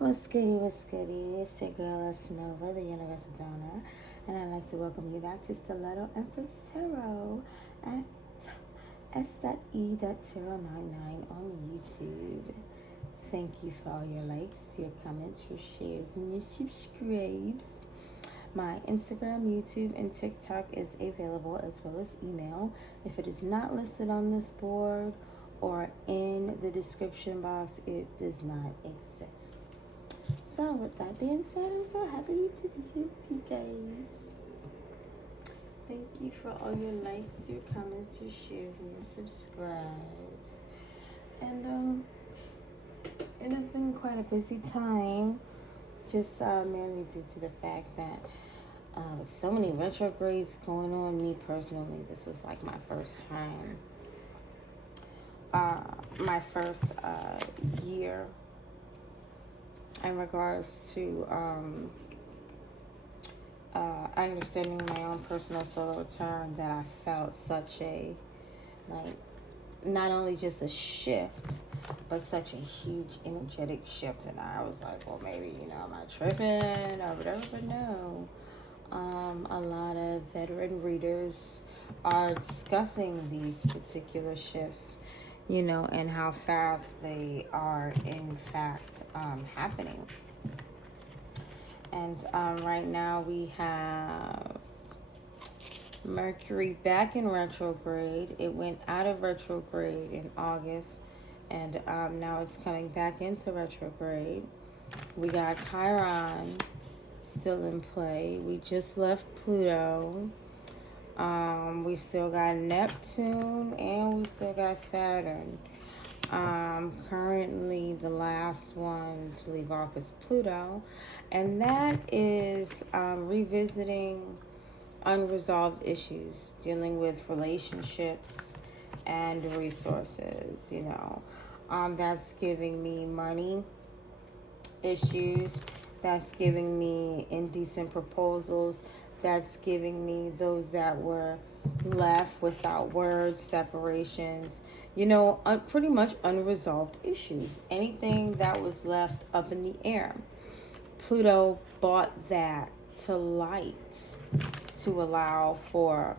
What's goody? It's your girl, it's Nova, the universe of Donna, and I'd like to welcome you back to Stiletto.empress Tarot at s.e.099 on YouTube. Thank you for all your likes, your comments, your shares, and your subscribes. My Instagram, YouTube, and TikTok is available, as well as email. If it is not listed on this board or in the description box, it does not exist. So with that being said, I'm so happy to be here with you guys. Thank you for all your likes, your comments, your shares, and your subscribes. And it has been quite a busy time, just mainly due to the fact that with so many retrogrades going on, me personally, this was like my first time, my first year in regards to understanding my own personal solar return, that I felt such a, like, not only just a shift, but such a huge energetic shift. And I was like, well, maybe, am I tripping or whatever? But no. A lot of veteran readers are discussing these particular shifts, and how fast they are in fact happening. And right now we have Mercury back in retrograde. It went out of retrograde in August, and now it's coming back into retrograde. We got Chiron still in play. We just left Pluto. We still got Neptune, and we still got Saturn. Currently the last one to leave off is Pluto, and that is revisiting unresolved issues, dealing with relationships and resources. That's giving me money issues, that's giving me indecent proposals, that's giving me those that were left without words, separations, pretty much unresolved issues, anything that was left up in the air. Pluto brought that to light to allow for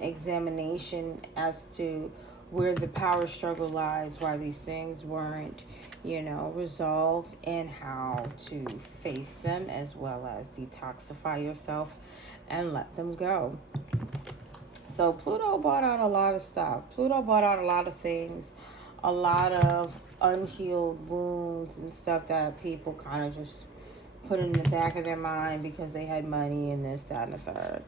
examination as to where the power struggle lies, why these things weren't, resolved, and how to face them, as well as detoxify yourself and let them go. So Pluto brought out a lot of stuff. Pluto brought out a lot of things, a lot of unhealed wounds and stuff that people kind of just put in the back of their mind because they had money and this, that, and the third.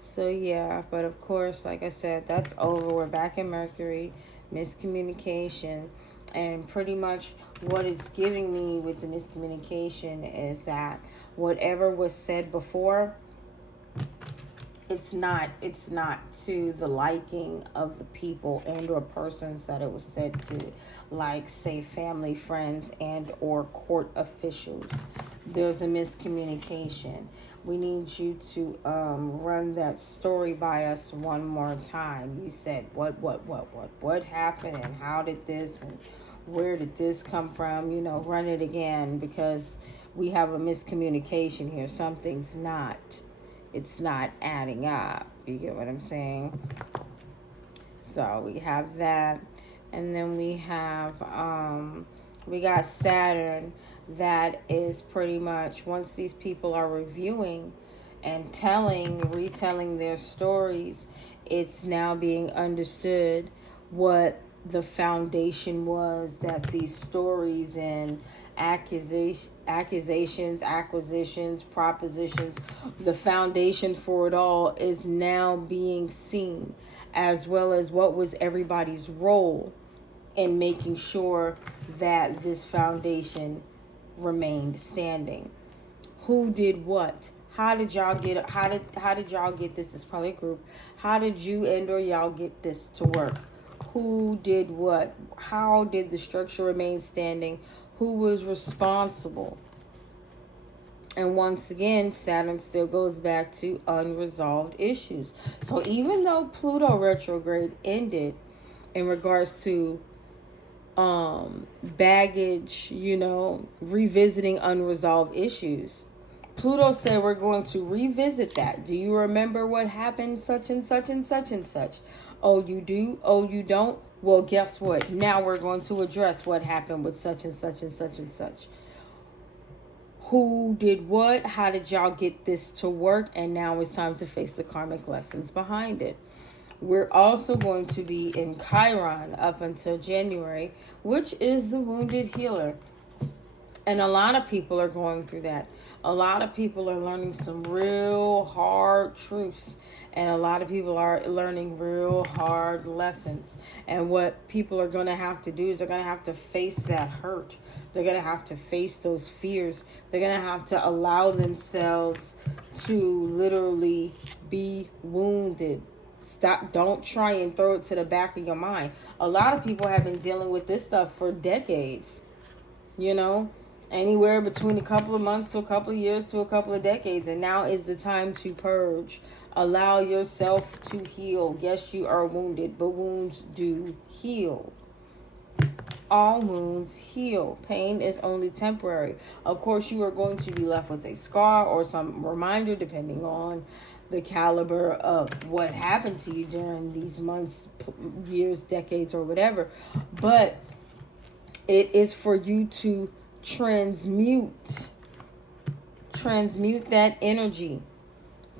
So yeah, but of course, like I said, that's over. We're back in Mercury, miscommunication, and pretty much what it's giving me with the miscommunication is that whatever was said before, it's not to the liking of the people and or persons that it was said to, like, say, family, friends, and or court officials. There's a miscommunication. We need you to run that story by us one more time. You said what happened, and how did this, and where did this come from? Run it again, because we have a miscommunication here. Something's not. It's not adding up. You get what I'm saying? So we have that. And then we have, we got Saturn. That is pretty much, once these people are reviewing and retelling their stories, it's now being understood what the foundation was, that these stories and accusations, acquisitions, propositions, the foundation for it all is now being seen, as well as what was everybody's role in making sure that this foundation remained standing. Who did what? How did y'all get this? It's probably a group. How did you and or y'all get this to work? Who did what? How did the structure remain standing? Who was responsible? And once again, Saturn still goes back to unresolved issues. So even though Pluto retrograde ended in regards to baggage, revisiting unresolved issues. Pluto said we're going to revisit that. Do you remember what happened such and such and such and such? Oh, you do? Oh, you don't? Well, guess what? Now we're going to address what happened with such and such and such and such. Who did what? How did y'all get this to work? And now it's time to face the karmic lessons behind it. We're also going to be in Chiron up until January, which is the wounded healer. And a lot of people are going through that. A lot of people are learning some real hard truths. And a lot of people are learning real hard lessons. And what people are going to have to do is they're going to have to face that hurt. They're going to have to face those fears. They're going to have to allow themselves to literally be wounded. Stop. Don't try and throw it to the back of your mind. A lot of people have been dealing with this stuff for decades. Anywhere between a couple of months to a couple of years to a couple of decades. And now is the time to purge. Allow yourself to heal. Yes, you are wounded, but wounds do heal. All wounds heal. Pain is only temporary. Of course, you are going to be left with a scar or some reminder, depending on the caliber of what happened to you during these months, years, decades, or whatever. But it is for you to transmute that energy.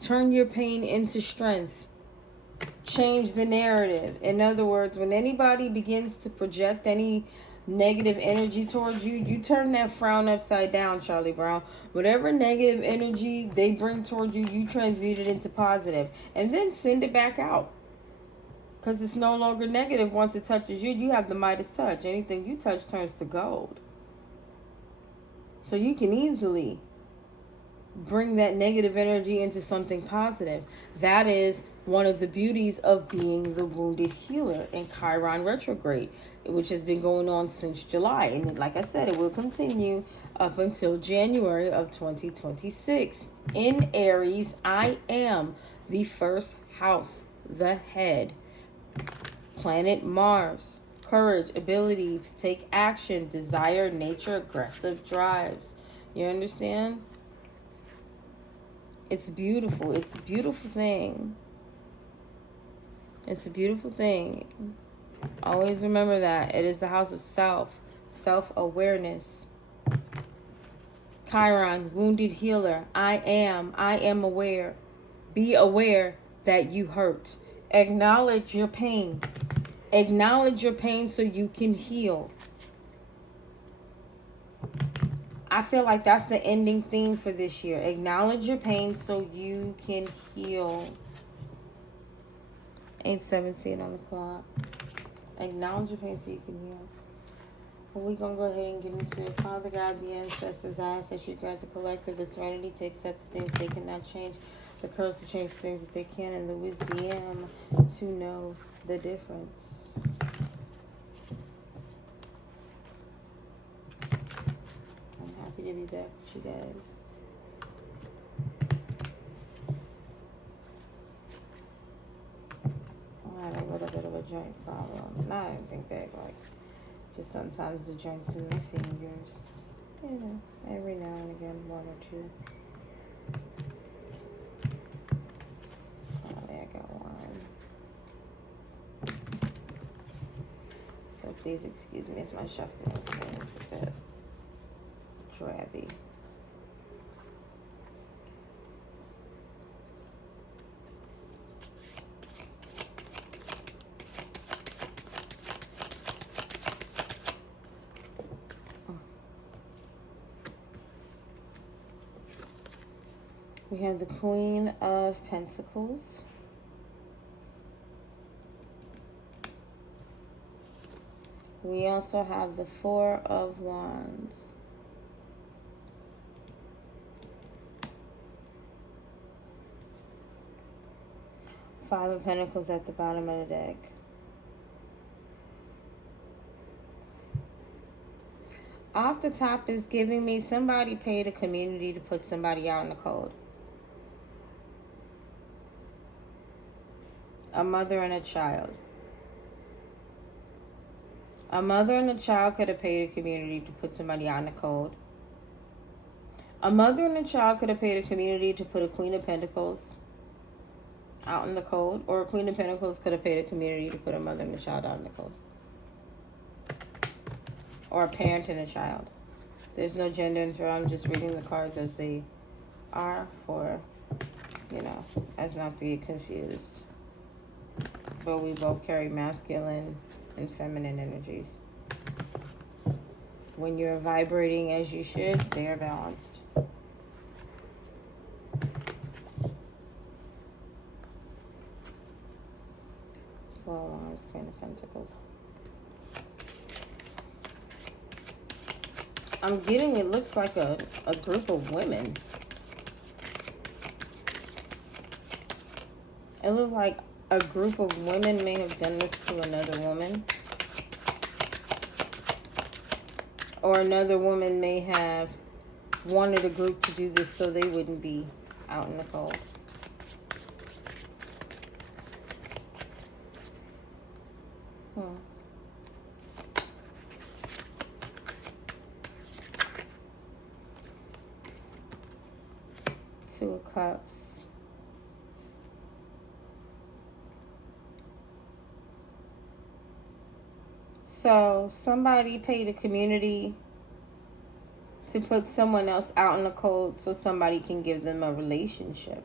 Turn your pain into strength. Change the narrative. In other words, when anybody begins to project any negative energy towards you, you turn that frown upside down, Charlie Brown. Whatever negative energy they bring towards you, you transmute it into positive. And then send it back out. Because it's no longer negative once it touches you. You have the Midas touch. Anything you touch turns to gold. So you can easily bring that negative energy into something positive. That is one of the beauties of being the wounded healer in Chiron retrograde, which has been going on since July. And like I said, it will continue up until January of 2026. In Aries, I am the first house, the head. Planet Mars. Courage, ability to take action, desire, nature, aggressive drives. You understand? It's beautiful. It's a beautiful thing. It's a beautiful thing. Always remember that. It is the house of self-awareness. Chiron, wounded healer. I am aware. Be aware that you hurt. Acknowledge your pain. Acknowledge your pain so you can heal. I feel like that's the ending theme for this year. Acknowledge your pain so you can heal. 8:17 on the clock. Acknowledge your pain so you can heal. Well, we're going to go ahead and get into it. Father God, the ancestors, I ask that you grant the collective the serenity to accept the things they cannot change, the courage to change the things that they can, and the wisdom to know the difference. I'm happy to be back with you guys. I had a little bit of a joint problem. Not anything big, like just sometimes the joints in my fingers. Every now and again, one or two. I got one. So please excuse me if my shuffling seems a bit drabby. We have the Queen of Pentacles. We also have the Four of Wands. Five of Pentacles at the bottom of the deck. Off the top is giving me somebody paid a community to put somebody out in the cold. A mother and a child. A mother and a child could have paid a community to put somebody out in the cold. A mother and a child could have paid a community to put a Queen of Pentacles out in the cold. Or a Queen of Pentacles could have paid a community to put a mother and a child out in the cold. Or a parent and a child. There's no gender in here. I'm just reading the cards as they are for, as not to get confused. But we both carry masculine and feminine energies. When you're vibrating as you should, they are balanced. Four of Wands, Queen of Pentacles. I'm getting, it looks like a group of women. It looks like a group of women may have done this to another woman. Or another woman may have wanted a group to do this so they wouldn't be out in the cold. Two of Cups. So somebody paid a community to put someone else out in the cold so somebody can give them a relationship.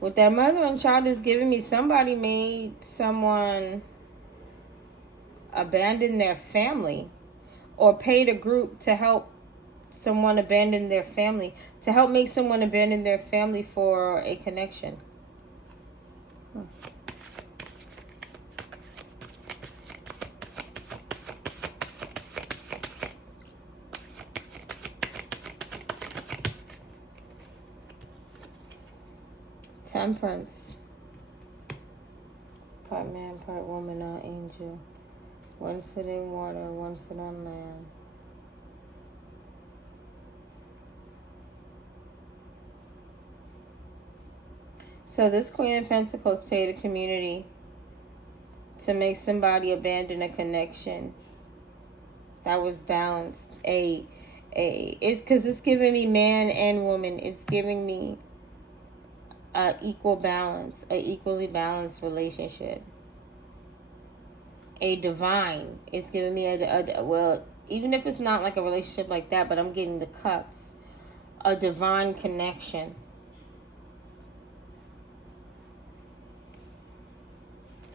What that mother and child is giving me, somebody made someone abandon their family, or paid a group to help someone abandon their family, to help make someone abandon their family for a connection. Temperance. Part man, part woman, or angel. 1 foot in water, 1 foot on land. So this Queen of Pentacles paid a community to make somebody abandon a connection that was balanced. It's because it's giving me man and woman. It's giving me equal balance, an equally balanced relationship. A divine. It's giving me well, even if it's not like a relationship like that, but I'm getting the cups. A divine connection.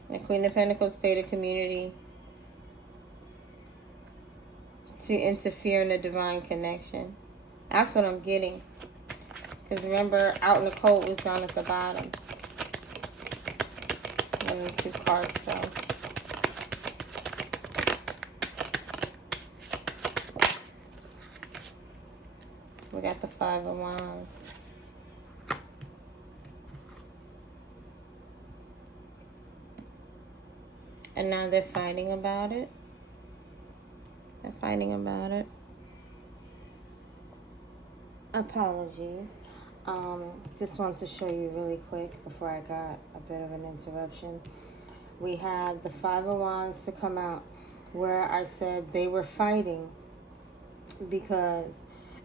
The Queen of Pentacles paid a community to interfere in a divine connection. That's what I'm getting. Because remember, out in the cold was down at the bottom. And the 2 cards fell. We got the 5 of Wands. And now they're fighting about it. They're fighting about it. Apologies. Just want to show you really quick before I got a bit of an interruption. We had the 5 of Wands to come out where I said they were fighting because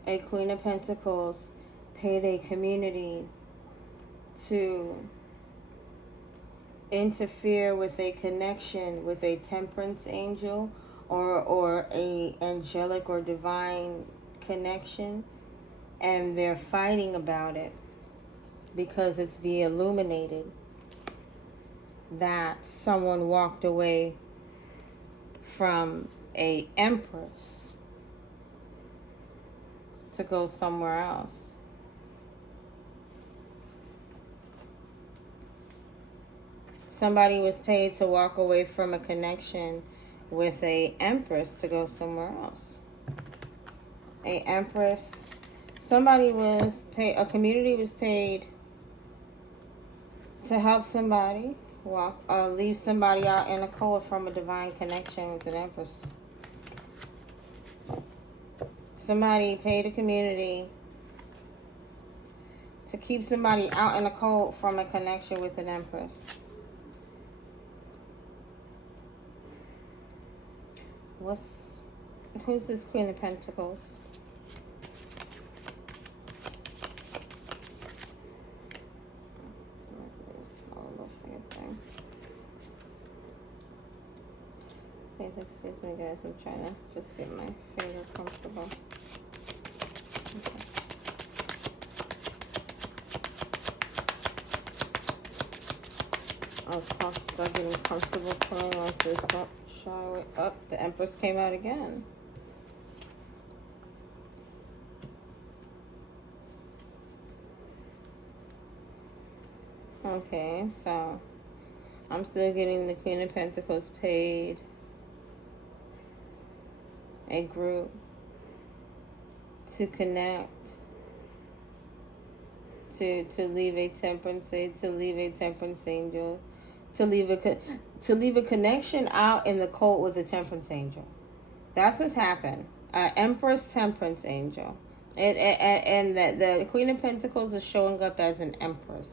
a Queen of Pentacles paid a community to interfere with a connection with a temperance angel or a angelic or divine connection, and they're fighting about it because it's being illuminated that someone walked away from a empress to go somewhere else. Somebody was paid to walk away from a connection with a empress to go somewhere else. A empress. Somebody was paid, a community was paid to help somebody leave somebody out in a cold from a divine connection with an empress. Somebody paid a community to keep somebody out in the cold from a connection with an empress. Who's this Queen of Pentacles? Please excuse me, guys. I'm trying to just get my finger comfortable. Okay. I was start getting comfortable playing like this. Don't shy away. Oh, the Empress came out again. Okay, so I'm still getting the Queen of Pentacles paid. A group to connect, to leave a temperance angel, to leave a connection out in the cold with a temperance angel. That's what's happened. Empress, temperance angel, and the Queen of Pentacles is showing up as an empress.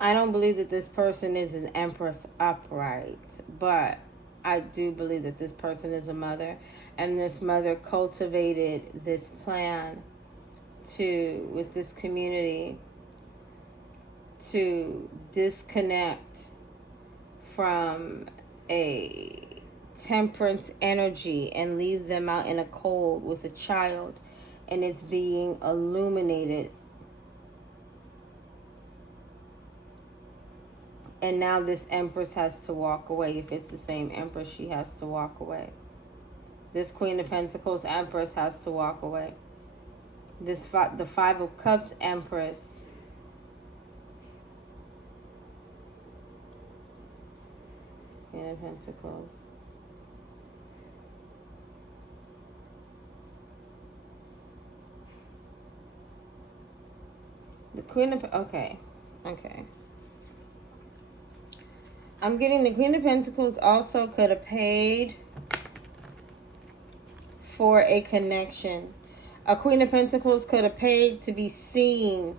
I don't believe that this person is an empress upright, but I do believe that this person is a mother, and this mother cultivated this plan with this community, to disconnect from a temperance energy and leave them out in a cold with a child, and it's being illuminated. And now this Empress has to walk away. If it's the same Empress, she has to walk away. This Queen of Pentacles Empress has to walk away. The Five of Cups Empress. Queen of Pentacles. The Queen of... Okay. I'm getting the Queen of Pentacles also could have paid for a connection. A Queen of Pentacles could have paid to be seen.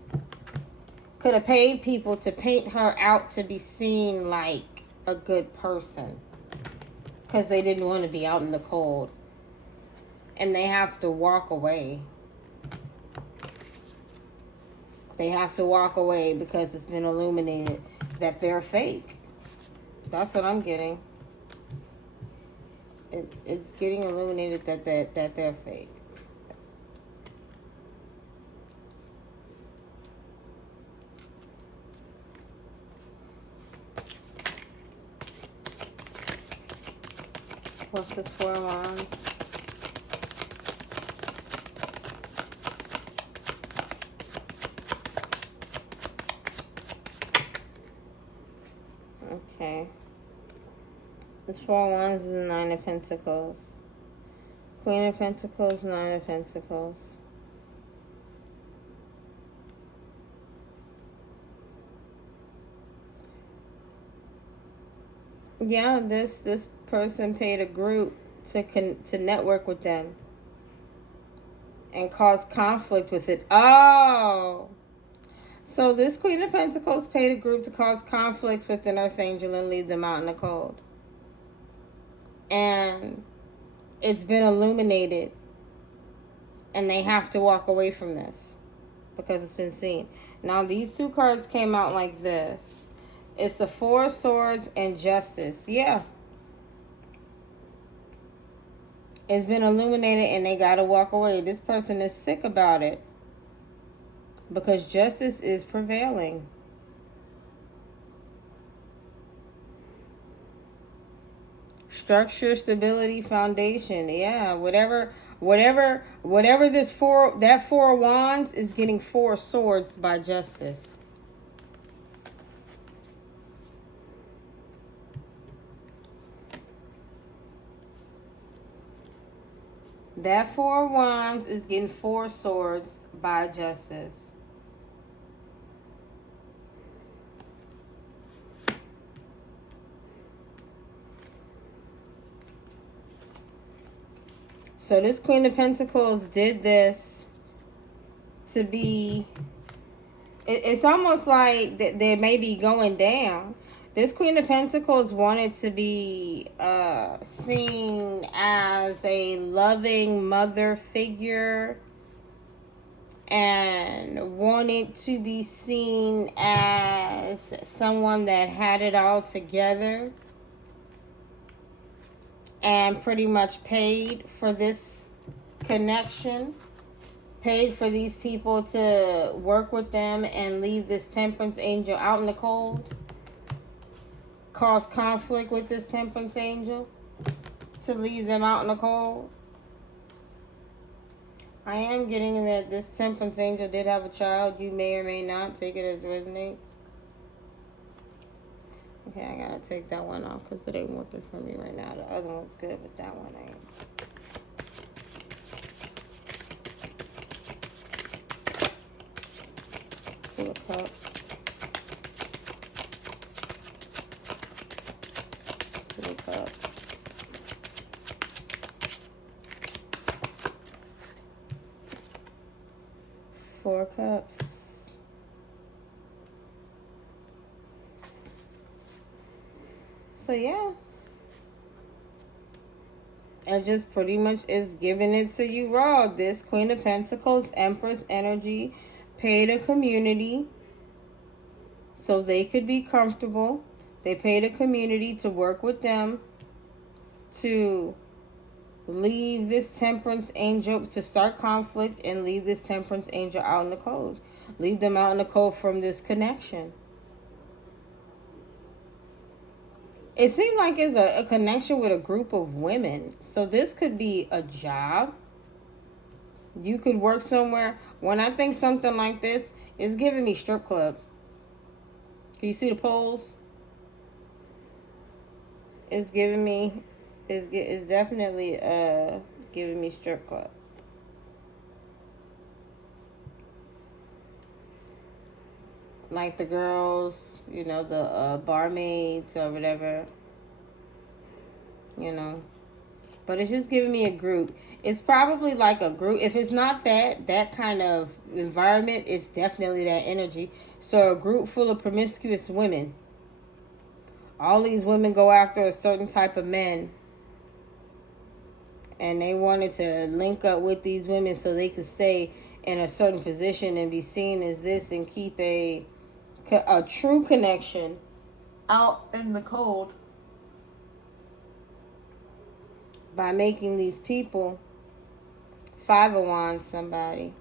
Could have paid people to paint her out to be seen like a good person. Because they didn't want to be out in the cold. And they have to walk away. They have to walk away because it's been illuminated that they're fake. That's what I'm getting. It's getting illuminated that they're fake. What's this 4 of Wands? Okay. This 4 of Wands is the 9 of Pentacles. Queen of Pentacles, 9 of Pentacles. Yeah, this person paid a group to network with them and cause conflict with it. Oh! So this Queen of Pentacles paid a group to cause conflicts with an Earth Angel and leave them out in the cold. And it's been illuminated. And they have to walk away from this because it's been seen. Now these 2 cards came out like this. It's the 4 of Swords and Justice. Yeah. It's been illuminated and they got to walk away. This person is sick about it. Because justice is prevailing. Structure, stability, foundation. Yeah, whatever this that 4 of Wands is getting 4 swords by justice. That 4 of Wands is getting 4 swords by justice. So this Queen of Pentacles did this to be... It's almost like they may be going down. This Queen of Pentacles wanted to be seen as a loving mother figure, and wanted to be seen as someone that had it all together, and pretty much paid for this connection, paid for these people to work with them and leave this Temperance angel out in the cold, cause conflict with this Temperance angel to leave them out in the cold. I am getting that this Temperance angel did have a child. You may or may not take it as resonates. Okay, I gotta take that one off because it ain't working for me right now. The other one's good, but that one ain't. Two of Cups. Two of Cups. Four of Cups. So yeah, it just pretty much is giving it to you raw. This Queen of Pentacles, Empress energy, paid a community so they could be comfortable. They paid a community to work with them to leave this Temperance angel, to start conflict and leave this Temperance angel out in the cold. Leave them out in the cold from this connection. It seemed like it's a connection with a group of women. So this could be a job. You could work somewhere. When I think something like this, it's giving me strip club. Can you see the poles? It's giving me, it's definitely giving me strip club. Like the girls, you know, the barmaids or whatever, you know. But it's just giving me a group. It's probably like a group. If it's not that kind of environment, it's definitely that energy. So a group full of promiscuous women. All these women go after a certain type of men. And they wanted to link up with these women so they could stay in a certain position and be seen as this and keep a true connection out in the cold. By making these people Five of Wands somebody.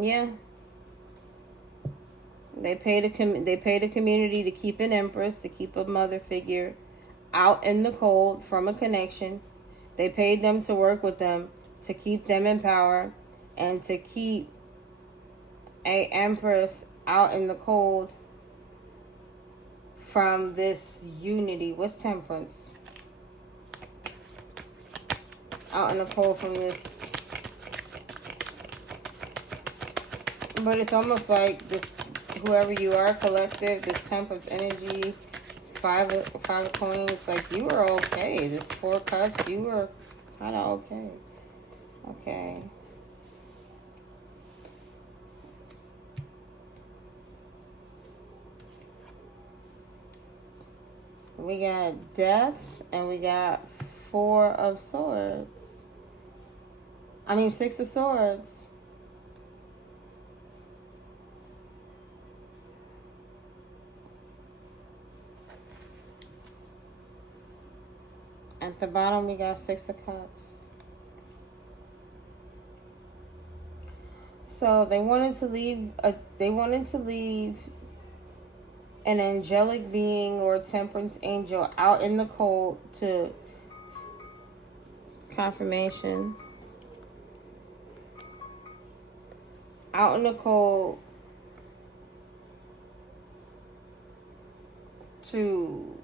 Yeah. They paid a community to keep an Empress, to keep a mother figure out in the cold from a connection. They paid them to work with them, to keep them in power, and to keep a Empress out in the cold from this unity. What's Temperance? Out in the cold from this. But it's almost like this, whoever you are, collective, this Temperance energy, five of coins, like you were okay. This Four of Cups, you were kind of okay. Okay. We got Death, and we got Four of Swords. Six of Swords. At the bottom, we got Six of Cups. So they wanted to leave an angelic being or a Temperance angel out in the cold to confirmation. Out in the cold to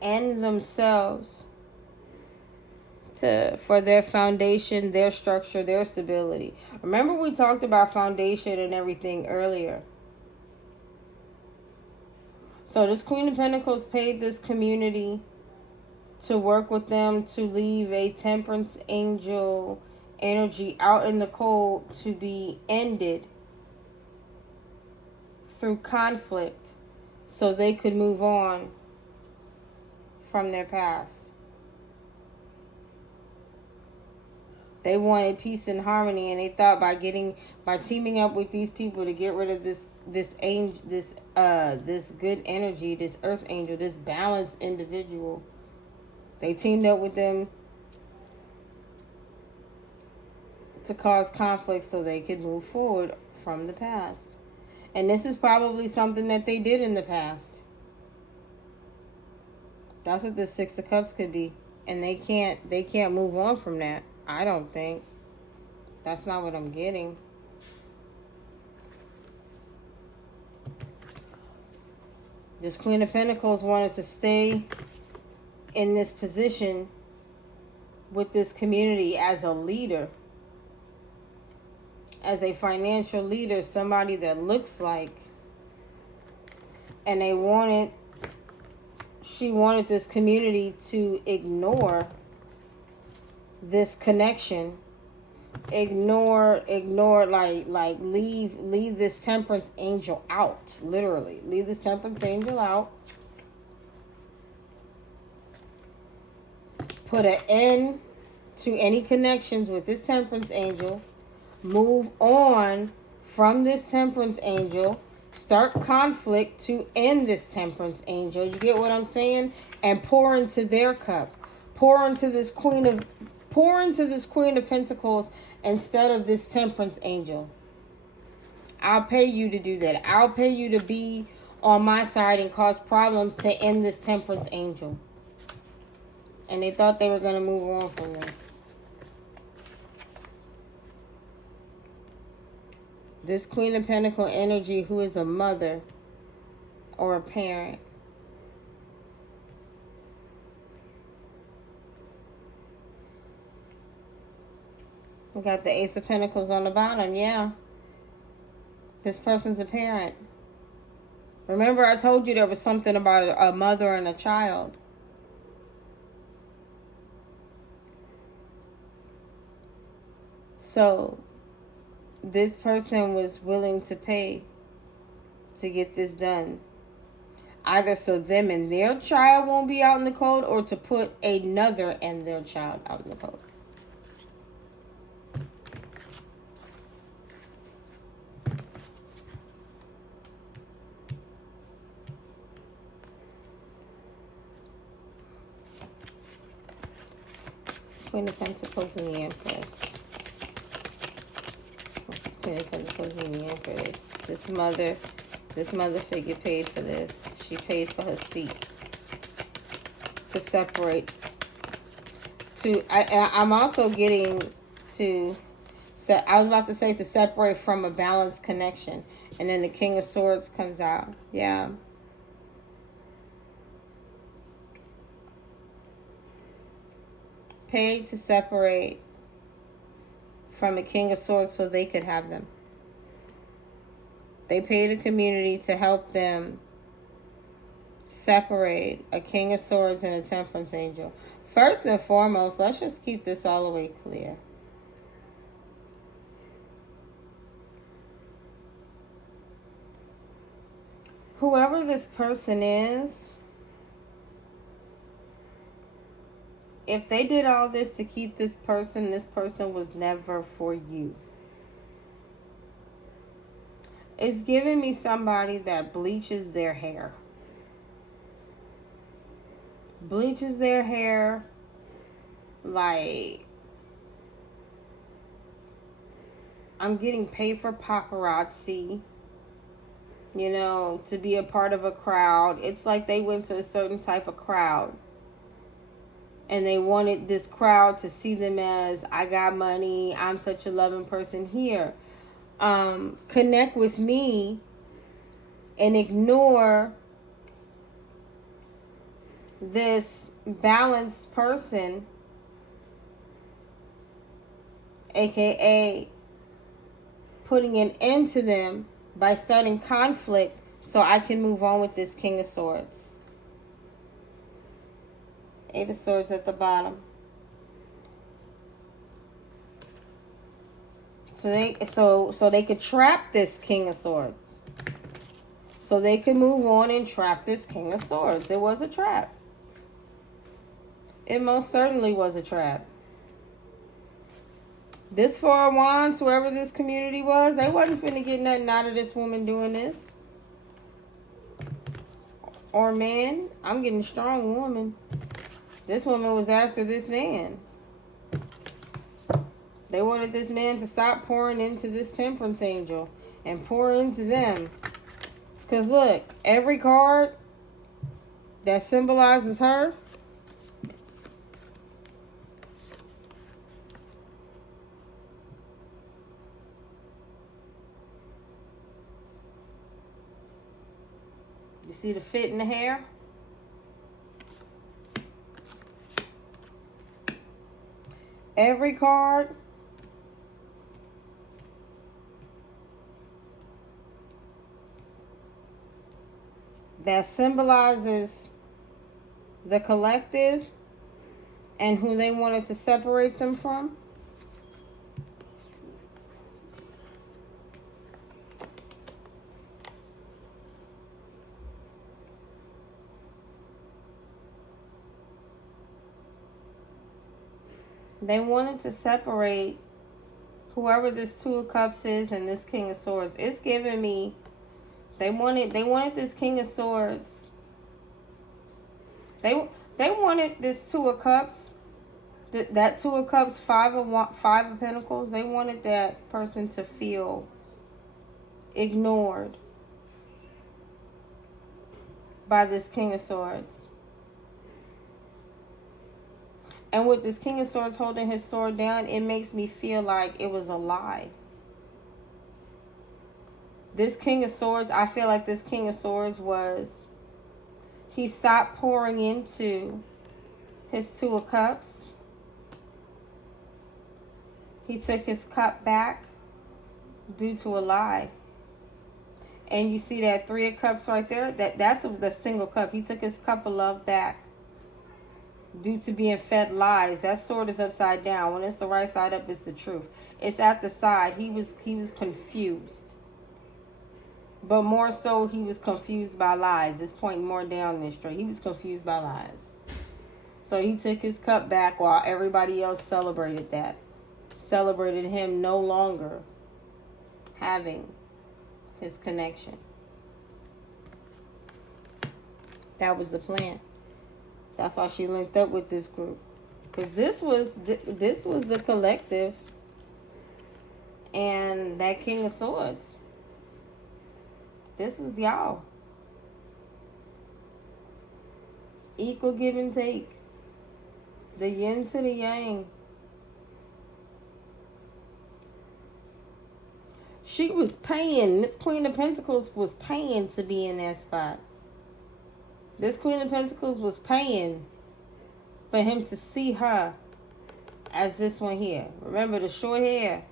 end themselves, for their foundation, their structure, their stability. Remember we talked about foundation and everything earlier. So this Queen of Pentacles paid this community to work with them to leave a Temperance angel energy out in the cold to be ended through conflict so they could move on from their past. They wanted peace and harmony, and they thought by teaming up with these people to get rid of this good energy, this earth angel, this balanced individual. They teamed up with them to cause conflict so they could move forward from the past. And this is probably something that they did in the past. That's what the Six of Cups could be. And they can't move on from that. I don't think. That's not what I'm getting. This Queen of Pentacles wanted to stay in this position with this community as a leader, as a financial leader, somebody that looks like, and she wanted this community to ignore this connection, ignore like leave this Temperance angel out. Literally leave this Temperance angel out, put an end to any connections with this Temperance angel, move on from this Temperance angel, start conflict to end this Temperance angel. You get what I'm saying? And pour into their cup, pour into this Queen of Pentacles instead of this Temperance angel. I'll pay you to do that. I'll pay you to be on my side and cause problems to end this Temperance angel. And they thought they were going to move on from this. This Queen of Pentacles energy, who is a mother or a parent, we got the Ace of Pentacles on the bottom. Yeah. This person's a parent. Remember, I told you there was something about a mother and a child. So, this person was willing to pay to get this done. Either so them and their child won't be out in the cold, or to put another and their child out in the cold. Queen of Pentacles and the Empress. Queen of Pentacles and the Empress. This mother figure paid for this. She paid for her seat to separate. I'm also getting to. I was about to say to separate from a balanced connection, and then the King of Swords comes out. Yeah. Paid to separate from a King of Swords so they could have them. They paid a community to help them separate a King of Swords and a Temperance angel. First and foremost, let's just keep this all the way clear. Whoever this person is, if they did all this to keep this person was never for you. It's giving me somebody that bleaches their hair. Bleaches their hair like, I'm getting paid for paparazzi, you know, to be a part of a crowd. It's like they went to a certain type of crowd. And they wanted this crowd to see them as, I got money, I'm such a loving person here. Connect with me and ignore this balanced person, aka putting an end to them by starting conflict so I can move on with this King of Swords. Eight of Swords at the bottom. So they could trap this King of Swords. so they could move on and trap this King of Swords. It was a trap. It most certainly was a trap. This Four of Wands, whoever this community was, they wasn't finna get nothing out of this woman doing this. Or man, I'm getting a strong woman. This woman was after this man. They wanted this man to stop pouring into this temperance angel and pour into them. Because look, every card that symbolizes her, you see the fit in the hair? Every card that symbolizes the collective and who they wanted to separate them from. They wanted to separate whoever this Two of Cups is and this King of Swords. It's giving me, they wanted this King of Swords. They wanted this Two of Cups, that Two of Cups, Five of Pentacles. They wanted that person to feel ignored by this King of Swords. And with this King of Swords holding his sword down, it makes me feel like it was a lie. This King of Swords, I feel like this King of Swords he stopped pouring into his Two of Cups. He took his cup back due to a lie. And you see that Three of Cups right there? That's the single cup. He took his cup of love back due to being fed lies. That sword is upside down. When it's the right side up, it's the truth. It's at the side. He was confused. But more so, he was confused by lies. It's pointing more down this straight. He was confused by lies. So he took his cup back while everybody else celebrated that. Celebrated him no longer having his connection. That was the plan. That's why she linked up with this group. Because this was the collective and that King of Swords. This was y'all. Equal give and take. The yin to the yang. She was paying. This Queen of Pentacles was paying to be in that spot. This Queen of Pentacles was paying for him to see her as this one here. Remember the short hair.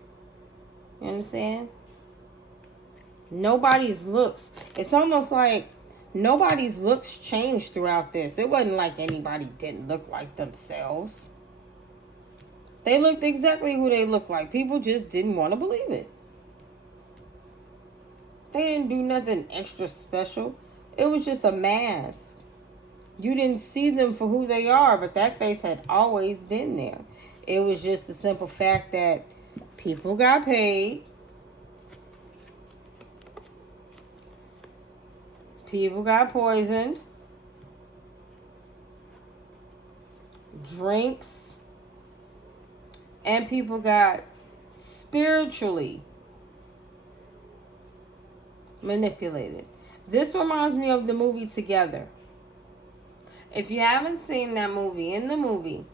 You understand? Nobody's looks. It's almost like nobody's looks changed throughout this. It wasn't like anybody didn't look like themselves. They looked exactly who they looked like. People just didn't want to believe it. They didn't do nothing extra special. It was just a mask. You didn't see them for who they are, but that face had always been there. It was just the simple fact that people got paid. People got poisoned. Drinks. And people got spiritually manipulated. This reminds me of the movie Together. If you haven't seen that movie, in the movie,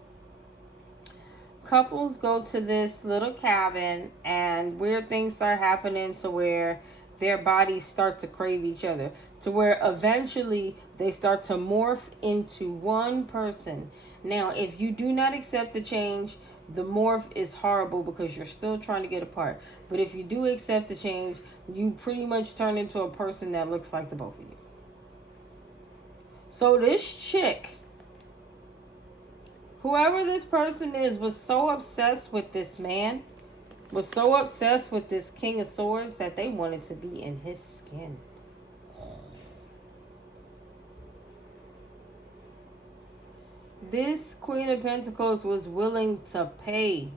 couples go to this little cabin and weird things start happening to where their bodies start to crave each other. To where eventually they start to morph into one person. Now, if you do not accept the change, the morph is horrible because you're still trying to get apart. But if you do accept the change, you pretty much turn into a person that looks like the both of you. So this chick, whoever this person is, was so obsessed with this man, was so obsessed with this King of Swords that they wanted to be in his skin. this Queen of Pentacles was willing to pay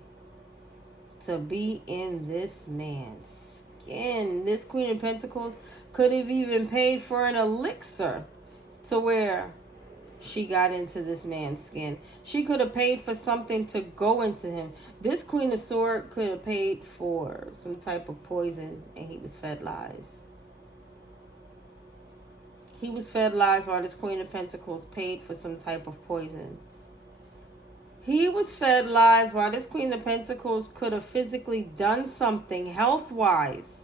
to be in this man's skin. This Queen of Pentacles could have even paid for an elixir to where she got into this man's skin. She could have paid for something to go into him. This Queen of Swords could have paid for some type of poison, and he was fed lies. He was fed lies while this Queen of Pentacles paid for some type of poison. He was fed lies while this Queen of Pentacles could have physically done something health-wise.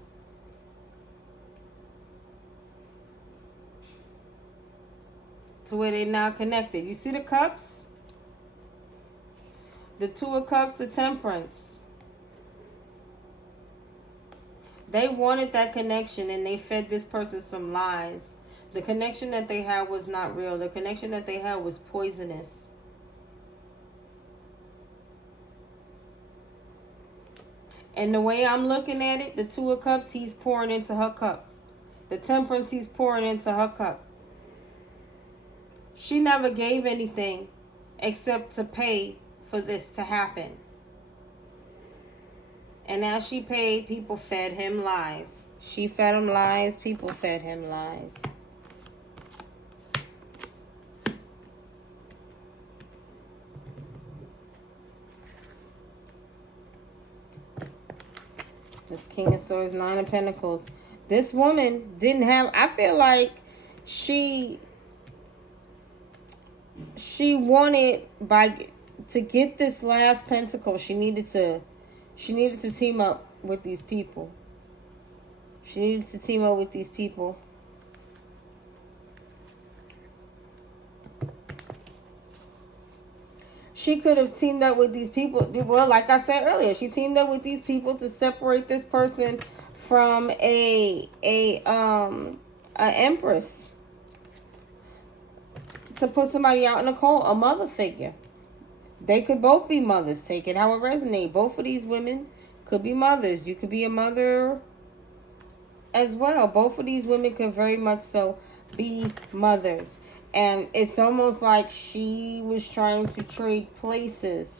To where they're now connected. You see the cups? The Two of Cups, the Temperance. They wanted that connection and they fed this person some lies. The connection that they had was not real. The connection that they had was poisonous. And the way I'm looking at it, the Two of Cups, he's pouring into her cup. The Temperance, he's pouring into her cup. She never gave anything except to pay for this to happen. And as she paid, people fed him lies. She fed him lies. People fed him lies. This King of Swords, Nine of Pentacles. This woman didn't have... I feel like she wanted to get this last pentacle. She needed to team up with these people. She needed to team up with these people. She could have teamed up with these people. Well, like I said earlier, she teamed up with these people to separate this person from a empress. To put somebody out in a cold, a mother figure. They could both be mothers. Take it how it resonates. Both of these women could be mothers. You could be a mother as well. Both of these women could very much so be mothers. And it's almost like she was trying to trade places.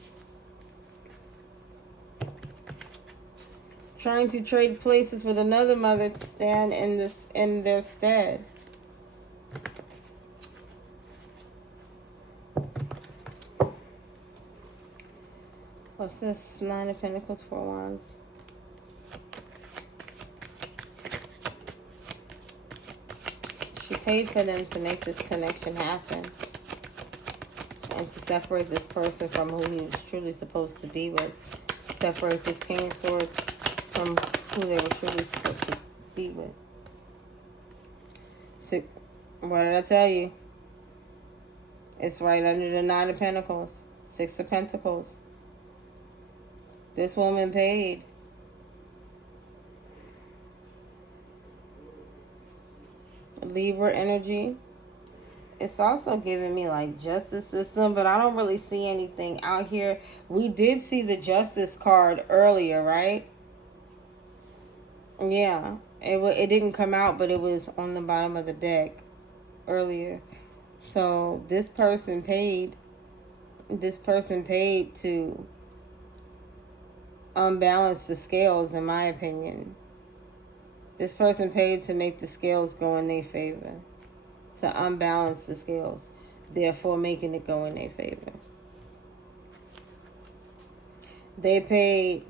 Trying to trade places with another mother to stand in their stead. What's this? Nine of Pentacles, Four Wands. She paid for them to make this connection happen. And to separate this person from who he was truly supposed to be with. Separate this King of Swords from who they were truly supposed to be with. So, what did I tell you? It's right under the Nine of Pentacles. Six of Pentacles. This woman paid. Libra energy. It's also giving me like justice system, but I don't really see anything out here. We did see the justice card earlier, right? Yeah. It didn't come out, but it was on the bottom of the deck earlier. So this person paid. This person paid to unbalance the scales, in my opinion. This person paid to make the scales go in their favor. To unbalance the scales. Therefore making it go in their favor. They paid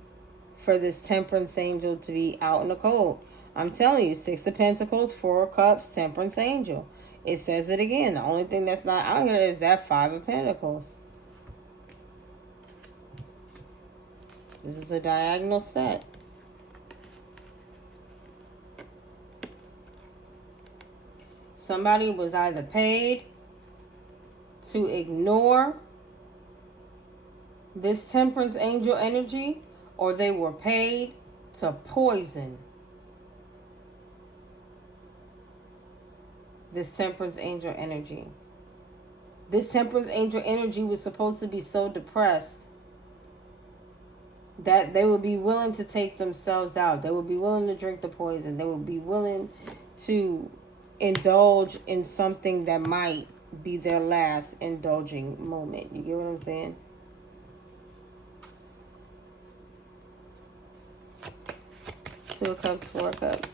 for this Temperance Angel to be out in the cold. I'm telling you, Six of Pentacles, Four of Cups, Temperance Angel. It says it again. The only thing that's not out here is that Five of Pentacles. This is a diagonal set. Somebody was either paid to ignore this Temperance Angel energy, or they were paid to poison this Temperance Angel energy. This Temperance Angel energy was supposed to be so depressed that they would be willing to take themselves out. They would be willing to drink the poison. They would be willing to indulge in something that might be their last indulging moment. You get what I'm saying? Two of Cups, Four of Cups.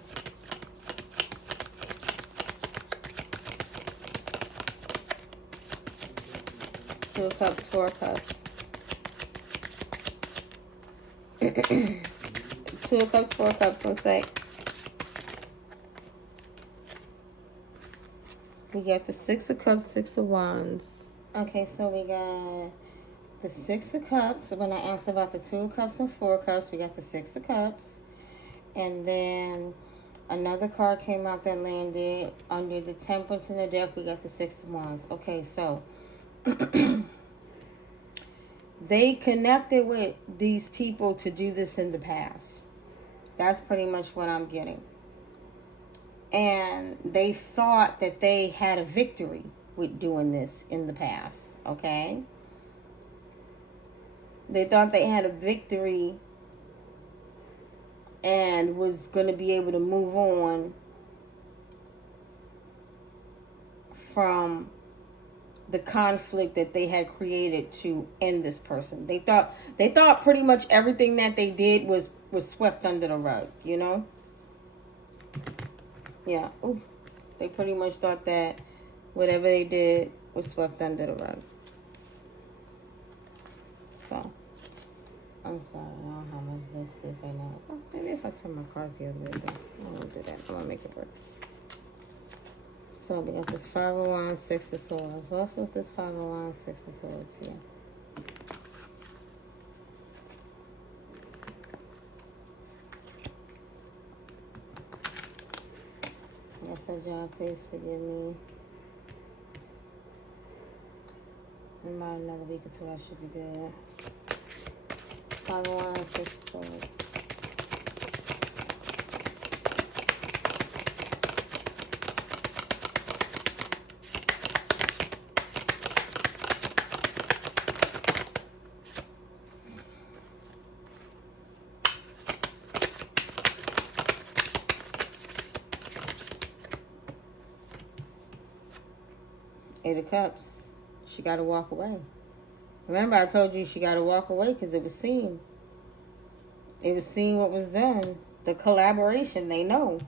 Two of Cups, Four of Cups. Two of Cups, Four of Cups. One sec. We got the Six of Cups, Six of Wands. Okay, so we got the Six of Cups. When I asked about the Two of Cups and Four of Cups, we got the Six of Cups. And then another card came out that landed under the Temperance and the Death. We got the Six of Wands. Okay, so they connected with these people to do this in the past. That's pretty much what I'm getting. And they thought that they had a victory with doing this in the past. Okay? They thought they had a victory and was going to be able to move on from the conflict that they had created to end this person. They thought pretty much everything that they did was swept under the rug, you know? Yeah. Ooh. They pretty much thought that whatever they did was swept under the rug. So, I'm sorry, I don't know how much this is right now. Oh, maybe if I turn my cards the other way, I'm going to do that. I'm going to make it work. So we got this Five of Wands, Six of Swords. What's with this Five of Wands, Six of Swords here? Yes, sir, John, please forgive me. In about another week or two, I should be good. Five of Wands, Six of Swords. Eight of Cups. She got to walk away. Remember, I told you she got to walk away because it was seen. It was seen what was done. The collaboration, they know.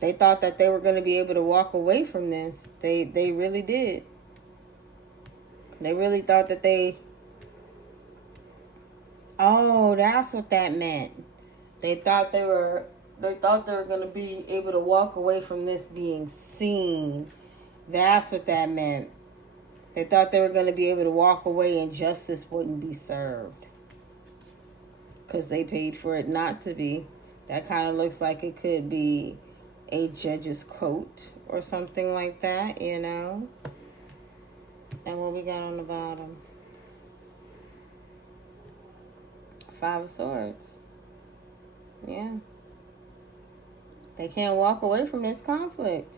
They thought that they were going to be able to walk away from this. They really did. They really thought that they... Oh, that's what that meant. They thought they were going to be able to walk away from this being seen. That's what that meant. They thought they were going to be able to walk away and justice wouldn't be served. Because they paid for it not to be. That kind of looks like it could be a judge's coat or something like that, you know. And what we got on the bottom? Five of Swords. Yeah. They can't walk away from this conflict.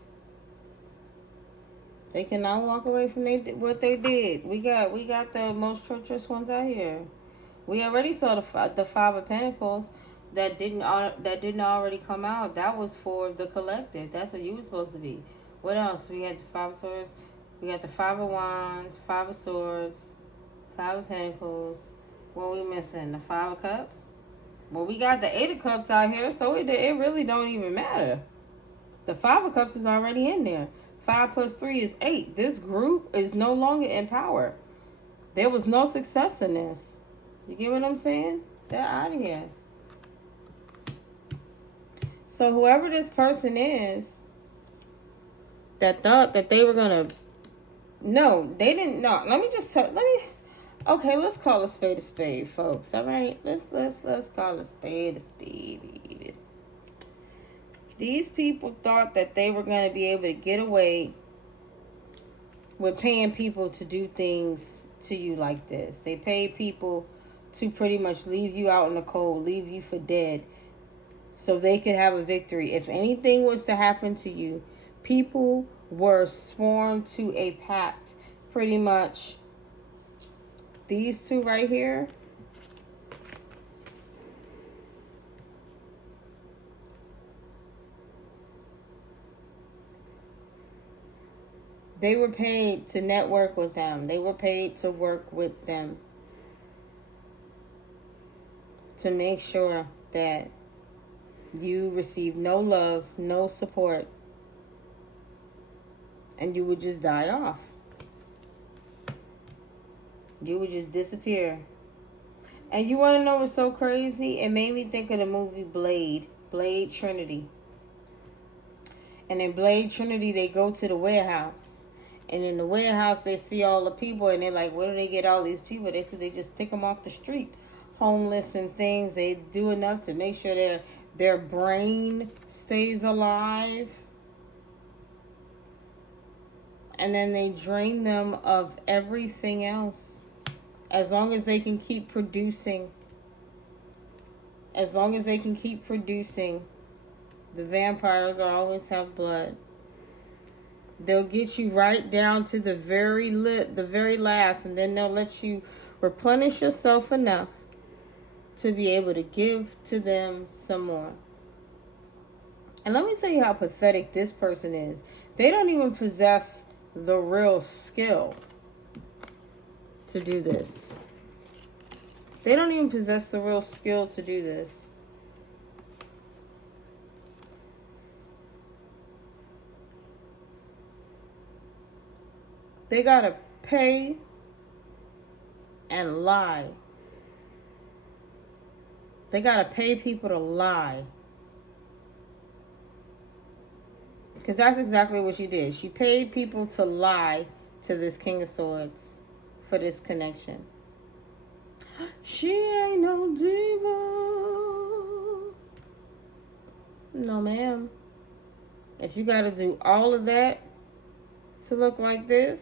They cannot walk away from what they did. We got the most treacherous ones out here. We already saw the Five of Pentacles that didn't already come out. That was for the collective. That's what you were supposed to be. What else? We had the Five of Swords. We got the Five of Wands, Five of Swords, Five of Pentacles. What are we missing? The Five of Cups. Well, we got the Eight of Cups out here, so it really don't even matter. The Five of Cups is already in there. 5 plus 3 is 8. This group is no longer in power. There was no success in this. You get what I'm saying? They're out of here. So whoever this person is that thought that they were going to... No, they didn't. No, okay, let's call a spade, folks. All right? Let's call a spade. These people thought that they were going to be able to get away with paying people to do things to you like this. They paid people to pretty much leave you out in the cold, leave you for dead, so they could have a victory. If anything was to happen to you, people were sworn to a pact. Pretty much these two right here, They were paid to network with them. They were paid to work with them. To make sure that you receive no love, no support, and you would just die off. You would just disappear. And you want to know what's so crazy? It made me think of the movie Blade Trinity. And in Blade Trinity, they go to the warehouse. And in the warehouse, they see all the people, and they're like, where do they get all these people? They said they just pick them off the street. Homeless and things. They do enough to make sure their brain stays alive. And then they drain them of everything else. As long as they can keep producing. As long as they can keep producing. The vampires will always have blood. They'll get you right down to the very last, and then they'll let you replenish yourself enough to be able to give to them some more. And let me tell you how pathetic this person is. They don't even possess the real skill to do this. They don't even possess the real skill to do this. They gotta pay and lie. They gotta pay people to lie. Because that's exactly what she did. She paid people to lie to this King of Swords for this connection. She ain't no diva. No, ma'am. If you gotta do all of that to look like this,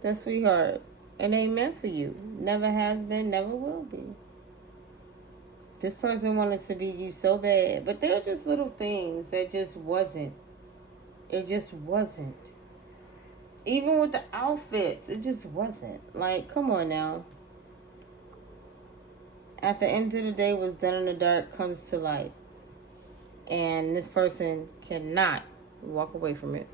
that sweetheart, it ain't meant for you. Never has been, never will be. This person wanted to be you so bad, but they're just little things that just wasn't. It just wasn't. Even with the outfits, it just wasn't. Like, come on now. At the end of the day, what's done in the dark comes to light. And this person cannot walk away from it.